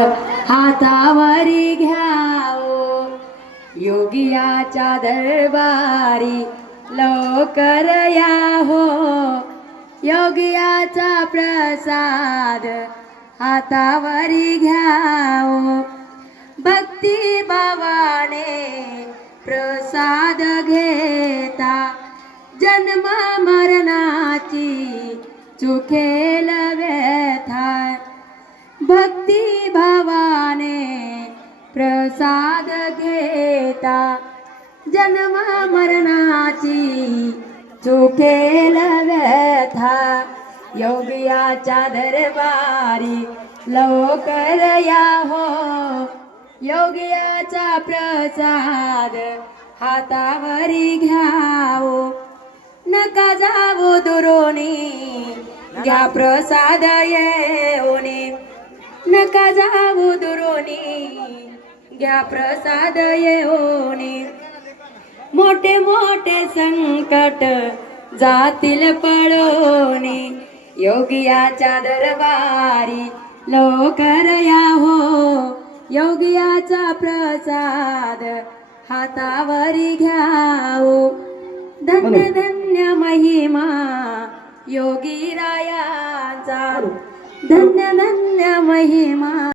हातावरी घ्यावो. योगियाच्या दरबारी लवकर या हो योगियाचा प्रसाद हातावरी घ्यावो. भक्ती भावाने प्रसाद घेता. जन्म मरणाची चुकेल व्यथा. प्रसाद घेता. जन्म मरणाची चुकेल व्यथा. योगियाच्या दरबारी लवकर या हो. योगियाचा प्रसाद हातावरी घ्यावो. नका जावो दुरोनी घ्या प्रसाद येऊनी. नका जावो दुरोनी घ्या प्रसाद येऊनी. मोठे मोठे संकट जातील पळोनी. योगियाच्या दरबारी लवकर या हो. योगियाचा प्रसाद हातावरी घ्यावो. धन्य धन्य महिमा योगी रायाचा. धन्य धन्य महिमा.